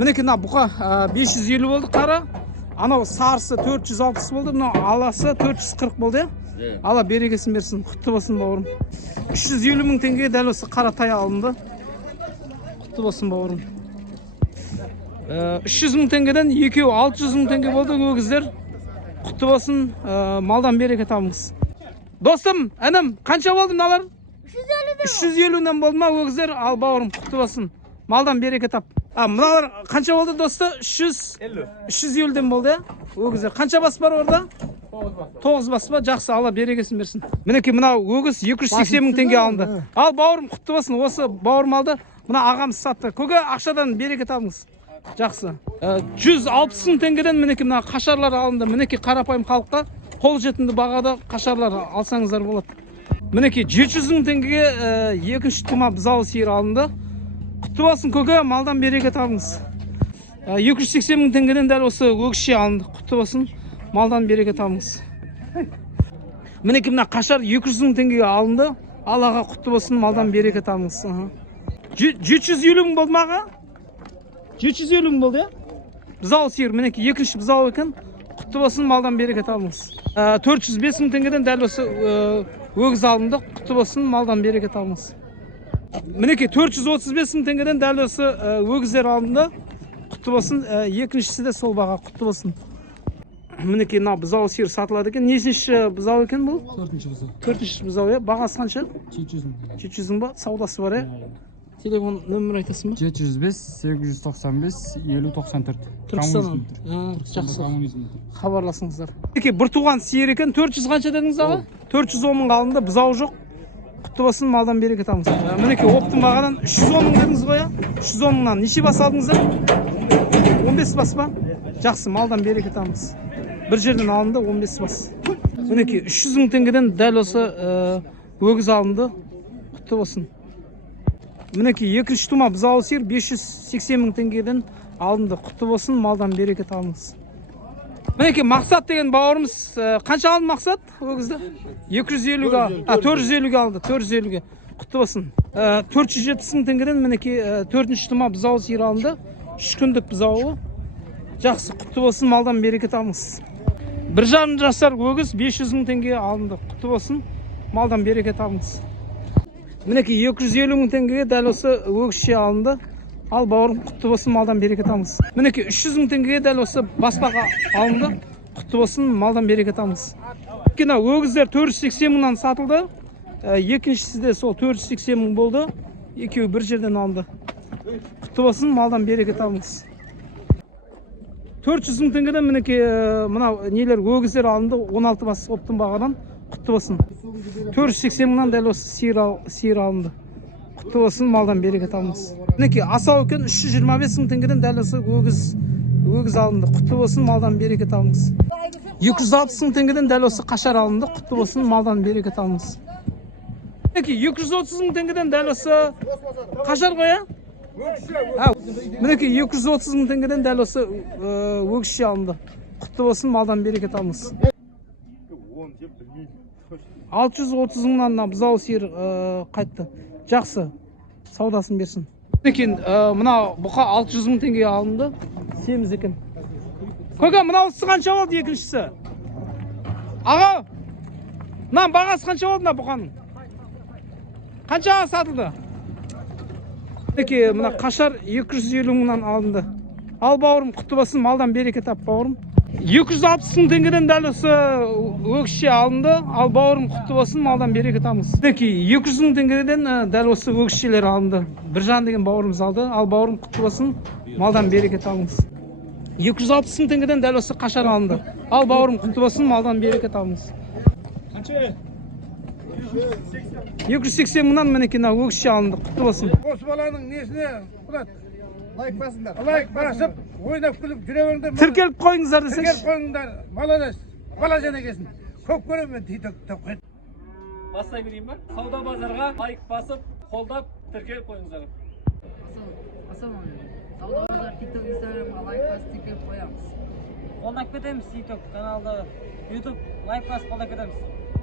Мінекей мына бұқа 550 болды қара. Анау сарысы 460 болды, мынау аласы 440 болды. Ала берекесін берсін, құтты болсын бауырым. 350 мың теңге дәл осы қара тай алынды. Құтты болсын бауырым. 300 мың теңгеден екеу 600 мың теңге болды өгіздер. Құтты болсын, малдан береке табыңыз. Достым, әнім, қанша болды мыналар? 350-ден болды ма өгіздер? Ал бауырым, құтты болсын. Малдан береке тап. Мыналар қанша болды досты? 350-ден болды, өгіздер. Қанша бас бар орда? 9 бас ба? Жақсы, Алла берекесін берсін. Мінекей мына өгіз 280 мың теңге алынды. Ал бауырым, құтты болсын. Осы бауырым алды. Мына ағамыз сатты. Көке ақшадан береке табыңыз. Жақсы. 160 мың теңгеден мінекей мына қашарлар алынды. Мінекей қарапайым халыққа қол жетімді бағада қашарлар алсаңыздар болады. Мінекей 700 мың теңгеге екінші тұма бұзау сиыр алынды. Құтты болсын көке, малдан береке табыңыз. 280 мың теңгеден дәл осы өгізше алынды. Құтты болсын, малдан береке табыңыз. Мінекей мына қашар 200 мың теңгеге алынды. Аллаға құтты болсын, малдан береке табыңыз. 750 мың болды маға? 750 мың болды, бұзау сиыр, мінекей екінші бұзау екен. Құтты болсын, малдан береке табыңыз. 405 мың теңгеден дәл осы өгіз алынды. Құтты болсын, малдан береке табыңыз. Мінекей 435 мың теңгеден дәл осы өгіздер алынды. Құтты болсын, екіншісі де сол баға. Құтты болсын. Мінекей мына бұзау сиыр сатылады екен. Нешінші бұзау екен бұл? 4-ші бұзау. 4-ші бұзау, бағасы қанша? 700 мың. 700 мың ба? Саудасы бар, Телефон нөмір айтасың ба? 705-895-50-94. Түркістаннан. Жақсы. Хабарласыңыздар. Мінекей бір туған сиыр екен. 400 қанша дедіңіз аға? 410 мың алынды, бұзау жоқ. Құтты болсын, малдан береке табыңыз. Мінекей оптың бағадан 310 мың дедіңіз ғой, 310 мыңнан неше бас алдыңыздар? 15 бас па? Жақсы, малдан береке табыңыз. Бір жерден алынды 15 бас. Мінекей 300 мың теңгеден дәл осы өгіз алынды. Құтты болсын. Мінекей екінші тума бұзау сиыр 580 мың теңгеден алынды. Құтты болсын, малдан береке табыңыз. Мінекей Мақсат деген бауырымыз қанша алды Мақсат өгізді? 250-ге, 450-ге алды, 450-ге. Құтты болсын. 470 мың теңгеден мінекей 4-ші тума бұзау сиыр алынды. 3 күндік бұзауы. Жақсы, құтты болсын, малдан береке табыңыз. 1,5 жасар өгіз 500 мың теңге алынды. Құтты болсын, малдан береке табыңыз. Мінекей 250 мың теңгеге дәл осы өгізше алынды. Ал бауырым, құтты болсын, малдан береке табыңыз. Мінекей 300 мың теңгеге дәл осы баспаға алынды. Құтты болсын, малдан береке табыңыз. Кена өгіздер 480 мыңнан сатылды. Екіншісі де сол 480 мың болды. Екеуі бір жерден алынды. Құтты болсын, малдан береке табыңыз. 400 мың теңгеден мінекей мына нелер өгіздер алынды. 16 бас оптың бағадан. Құтты болсын. 480 мыңнан дәл осы сиыр алынды. Құтты болсын, малдан береке табыңыз. Мінекей асау екен 325 мың теңгеден дәл осы өгіз алынды. Құтты болсын, малдан береке табыңыз. 260 мың теңгеден дәл осы қашар алынды. Құтты болсын, малдан береке табыңыз. Мінекей 230 мың теңгеден дәл осы қашар қоя? Мінекей 230 мың теңгеден дәл осы өгізше алынды. Құтты болсын, малдан береке табыңыз. 630 мыңнан бұзау сиыр қайтты. Жақсы, саудасын берсін. Екен, мына бұқа 600 мың теңге алынды. Семіз екен. Көке, мынауысы қанша болды екіншісі? Аға, мына бағасы қанша болды мына бұқаның? Қаншаға сатылды? Екен, мына қашар 250 мыңнан алынды. Ал бауырым, құтты болсын, малдан береке тап бауырым. 260 мың теңгеден дәл осы өгізше алынды. Ал бауырым, құтты болсын, малдан береке табыңыз. Мінекей 200 мың теңгеден дәл осы өгізшелер алынды. Біржан деген бауырымыз алды. Ал бауырым, құтты болсын, малдан береке табыңыз. 260 мың теңгеден дәл осы қашар алынды. Ал бауырым, құтты болсын, малдан береке табыңыз. 280 мыңнан мінекей өгізше алынды. Құтты болсын. Осы баланың несіне құлады? Лайк басыңдар. Лайк басып, ойнап күліп жүре беріңдер. Тіркеліп қойыңыздар десеңші. Тіркеліп қойыңдар. Молодец. Бала жана келсін. Көп көремін тиіп. Бастай берейін ба? Сауда базарға лайк басып, қолдап, тіркеліп қойыңыздар. Сауда базар TikTok, Instagramға лайк басып тіркеліп қоямыз. Қолдап кетеміз TikTok каналды, YouTube лайк басып қолдап кетеміз.